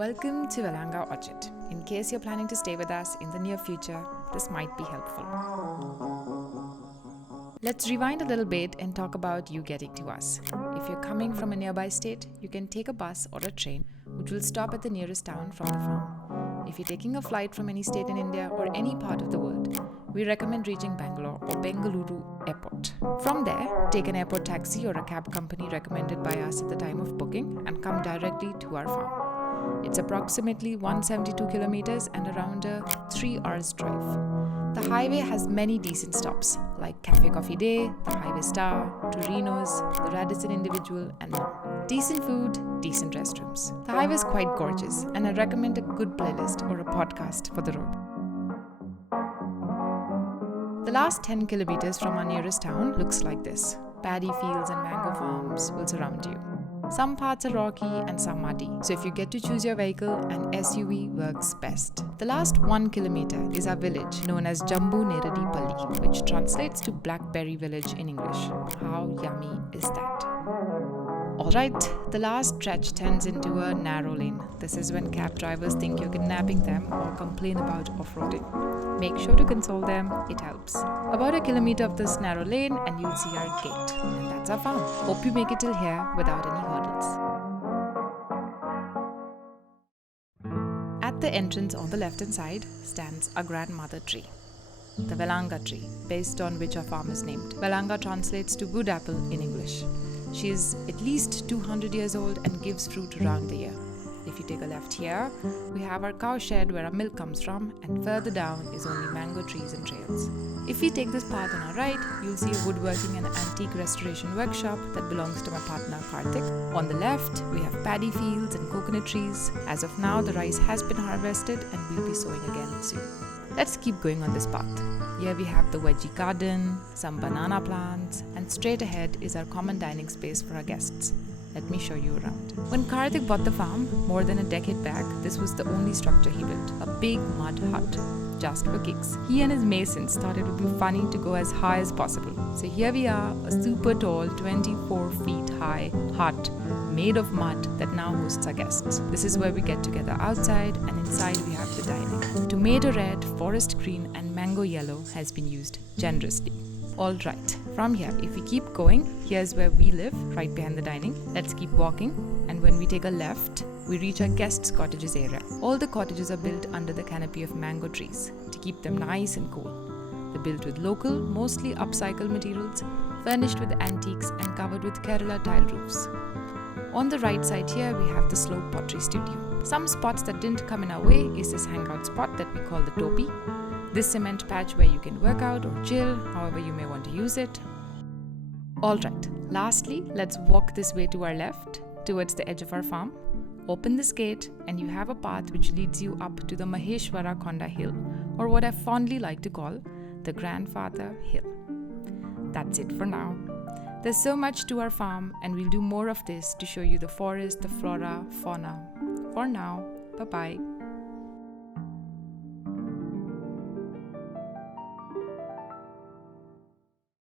Welcome to Velanga Orchard. In case you're planning to stay with us in the near future, this might be helpful. Let's rewind a little bit and talk about you getting to us. If you're coming from a nearby state, you can take a bus or a train, which will stop at the nearest town from the farm. If you're taking a flight from any state in India or any part of the world, we recommend reaching Bangalore or Bengaluru Airport. From there, take an airport taxi or a cab company recommended by us at the time of booking and come directly to our farm. It's approximately 172 kilometers and around a 3 hours drive. The highway has many decent stops like Cafe Coffee Day, the Highway Star, Torino's, the Radisson Individual and more. Decent food, decent restrooms. The highway is quite gorgeous and I recommend a good playlist or a podcast for the road. The last 10 kilometers from our nearest town looks like this. Paddy fields and mango farms will surround you. Some parts are rocky and some muddy, so if you get to choose your vehicle, an SUV works best. The last 1 kilometer is our village known as Jambu Neradi Palli, which translates to Blackberry Village in English. How yummy is that? Alright, the last stretch turns into a narrow lane. This is when cab drivers think you're kidnapping them or complain about off-roading. Make sure to console them, it helps. About a kilometer of this narrow lane and you'll see our gate. And that's our farm. Hope you make it till here without any hurdles. At the entrance on the left-hand side stands a grandmother tree. The Velanga tree, based on which our farm is named. Velanga translates to woodapple in English. She is at least 200 years old and gives fruit around the year. If you take a left here, we have our cow shed where our milk comes from, and further down is only mango trees and trails. If we take this path on our right, you'll see a woodworking and antique restoration workshop that belongs to my partner Karthik. On the left, we have paddy fields and coconut trees. As of now, the rice has been harvested and we'll be sowing again soon. Let's keep going on this path. Here we have the veggie garden, some banana plants, and straight ahead is our common dining space for our guests. Let me show you around. When Karthik bought the farm more than a decade back, this was the only structure he built, a big mud hut, just for kicks. He and his masons thought it would be funny to go as high as possible. So here we are, a super tall, 24 feet high hut made of mud that now hosts our guests. This is where we get together outside, and inside we have the dining. Tomato red, forest green and mango yellow has been used generously. Alright, from here, if we keep going, here's where we live, right behind the dining. Let's keep walking, and when we take a left, we reach our guests' cottages area. All the cottages are built under the canopy of mango trees to keep them nice and cool. They're built with local, mostly upcycled materials, furnished with antiques and covered with Kerala tile roofs. On the right side here, we have the Slow Pottery Studio. Some spots that didn't come in our way is this hangout spot that we call the Topi. This cement patch where you can work out or chill, however you may want to use it. Alright, lastly, let's walk this way to our left, towards the edge of our farm. Open this gate and you have a path which leads you up to the Maheshwara Konda hill, or what I fondly like to call the Grandfather Hill. That's it for now. There's so much to our farm and we'll do more of this to show you the forest, the flora, fauna. For now, bye-bye.